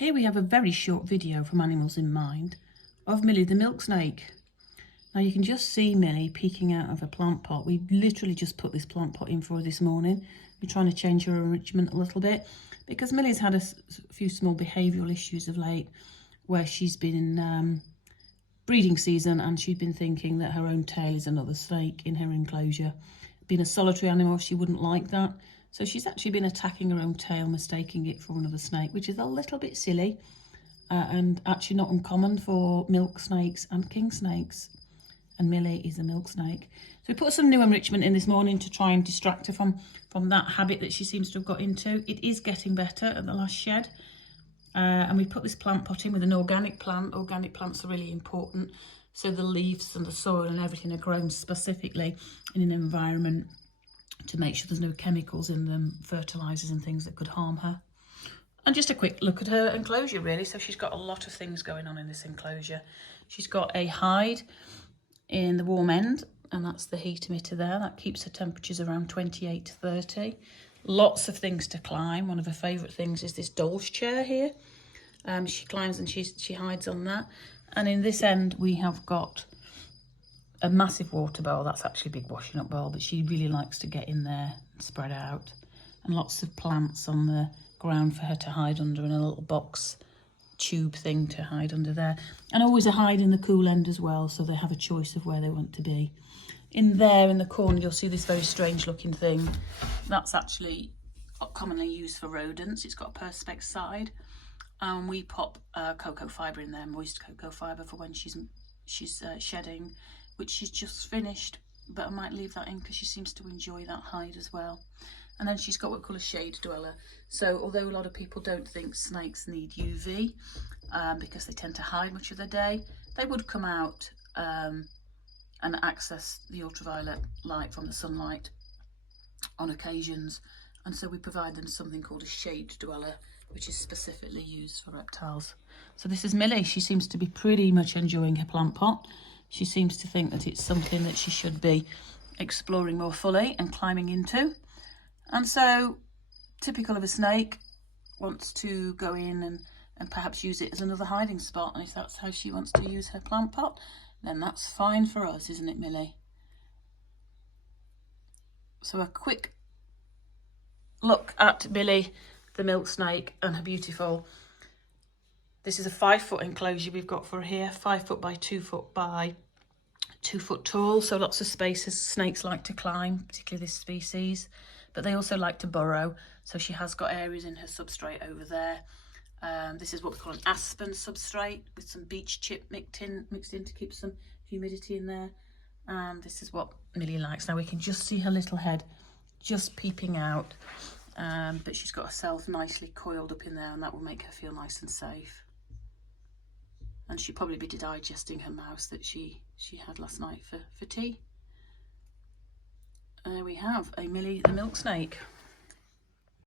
Here we have a very short video from Animals in Mind of Millie the milk snake. Now you can just see Millie peeking out of a plant pot. We literally just put this plant pot in for her this morning. We're trying to change her enrichment a little bit because Millie's had a few small behavioural issues of late where she's been in breeding season and she's been thinking that her own tail is another snake in her enclosure. Being a solitary animal, she wouldn't like that. So she's actually been attacking her own tail, mistaking it for another snake, which is a little bit silly and actually not uncommon for milk snakes and king snakes. And Millie is a milk snake. So we put some new enrichment in this morning to try and distract her from that habit that she seems to have got into. It is getting better at the last shed. And we put this plant pot in with an organic plant. Organic plants are really important. So the leaves and the soil and everything are grown specifically in an environment to make sure there's no chemicals in them, fertilisers and things that could harm her. And just a quick look at her enclosure really. So she's got a lot of things going on in this enclosure. She's got a hide in the warm end, and that's the heat emitter there. That keeps her temperatures around 28 to 30. Lots of things to climb. One of her favourite things is this doll's chair here. She climbs and she hides on that. And in this end we have got a massive water bowl. That's actually a big washing up bowl, but she really likes to get in there and spread out. And lots of plants on the ground for her to hide under, and a little box tube thing to hide under there. And always a hide in the cool end as well, so they have a choice of where they want to be. In there in the corner you'll see this very strange looking thing. That's actually commonly used for rodents. It's got a perspex side, and we pop cocoa fibre in there, moist cocoa fibre, for when she's shedding, which she's just finished, but I might leave that in because she seems to enjoy that hide as well. And then she's got what we call a shade dweller. So although a lot of people don't think snakes need UV because they tend to hide much of the day, they would come out and access the ultraviolet light from the sunlight on occasions. And so we provide them something called a shade dweller, which is specifically used for reptiles. So this is Millie. She seems to be pretty much enjoying her plant pot. She seems to think that it's something that she should be exploring more fully and climbing into. And so, typical of a snake, wants to go in and perhaps use it as another hiding spot. And if that's how she wants to use her plant pot, then that's fine for us, isn't it, Millie? So a quick look at Millie the milk snake and her beautiful. This is a 5 foot enclosure we've got for her here, 5 foot by 2 foot by 2 foot tall. So lots of spaces. Snakes like to climb, particularly this species, but they also like to burrow. So she has got areas in her substrate over there. This is what we call an aspen substrate with some beech chip mixed in to keep some humidity in there. And this is what Millie likes. Now we can just see her little head just peeping out, but she's got herself nicely coiled up in there, and that will make her feel nice and safe. And she'll probably be digesting her mouse that she had last night for tea. There we have a Millie the milk snake.